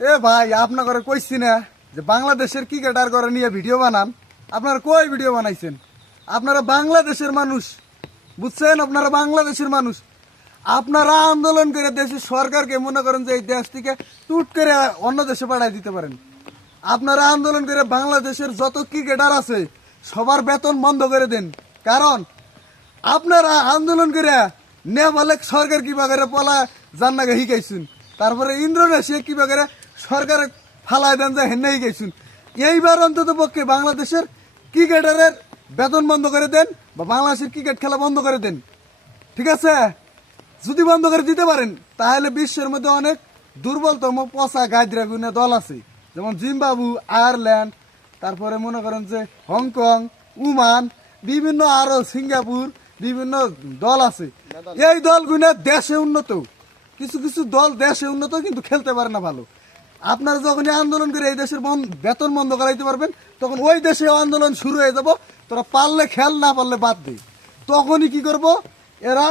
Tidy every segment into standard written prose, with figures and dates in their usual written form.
এ ভাই আপনার কইছি না যে বাংলাদেশের ক্রিকেটার করে নিয়ে ভিডিও বানান। আপনারা কই ভিডিও বানাইছেন? আপনারা বাংলাদেশের মানুষ, বুঝছেন? আপনারা বাংলাদেশের মানুষ। আপনারা আন্দোলন করে দেশের সরকারকে মনে করেন যে এই দেশ থেকে টুট করে অন্য দেশে পাঠাই দিতে পারেন। আপনারা আন্দোলন করে বাংলাদেশের যত ক্রিকেটার আছে সবার বেতন বন্ধ করে দেন। কারণ আপনারা আন্দোলন করে নেপালে সরকার কিবা করে পলা জান্নাকে শিখাইছুন, তারপরে ইন্দ্রনেশিয়া কিবা করে সরকার ফালাই দেন যে হেন্না শিখাইছুন। এইবার অন্তত পক্ষে বাংলাদেশের ক্রিকেটারের বেতন বন্ধ করে দেন বা বাংলাদেশের ক্রিকেট খেলা বন্ধ করে দেন, ঠিক আছে? যদি বন্ধ করে দিতে পারেন তাহলে বিশ্বের মধ্যে অনেক দুর্বলতম পচা গাইদ্রাগুনে দল আছে, যেমন জিম্বাবু, আয়ারল্যান্ড, তারপরে মনে করেন যে হংকং, ওমান, বিভিন্ন আরো সিঙ্গাপুর, বিভিন্ন দল আছে। এই দলগুলো দেশে উন্নত, কিছু কিছু দল দেশে উন্নত কিন্তু খেলতে পারে না ভালো। আপনারা যখনই আন্দোলন করে এই দেশের বেতন বন্ধ করাইতে পারবেন তখন ওই দেশে আন্দোলন শুরু হয়ে যাব। তোরা পারলে খেল, না পারলে বাদ দে। তখনই কি করব, এরা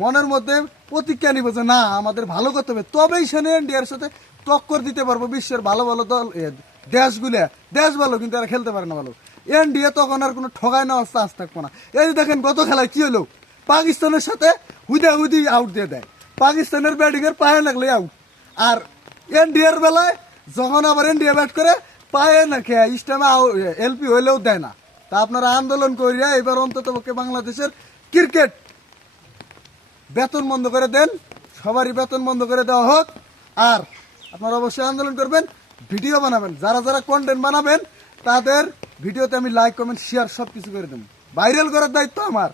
মনের মধ্যে প্রতিজ্ঞা নিব যে না আমাদের ভালো করতে হবে, তবেই সেনে ইন্ডিয়ার সাথে টক্কর দিতে পারবো। বিশ্বের ভালো ভালো দল দেশগুলা, দেশ ভালো কিন্তু এরা খেলতে পারে না ভালো। ইন্ডিয়া তখন আর কোনো ঠগায় নেওয়ার চান্স থাকবো না। এই দেখেন গত খেলায় কি হলো, পাকিস্তানের সাথে হুদি আউট দিয়ে দেয়। পাকিস্তানের ব্যাটিং এর পায়ে লাগলে আউট। আর ইন্ডিয়ার বেলায় যখন আবার ইন্ডিয়া ব্যাট করে পায়ে না খেয়ে ইস্টামে এলপি হইলেও দেয় না। তা আপনারা আন্দোলন করিয়া এবার অন্তত পক্ষে বাংলাদেশের ক্রিকেট বেতন বন্ধ করে দেন, সবারই বেতন বন্ধ করে দেওয়া হোক। আর আপনারা অবশ্যই আন্দোলন করবেন, ভিডিও বানাবেন। যারা যারা কন্টেন্ট বানাবেন তাদের ভিডিওতে আমি লাইক, কমেন্ট, শেয়ার সব কিছু করে দেবো। ভাইরাল করার দায়িত্ব আমার।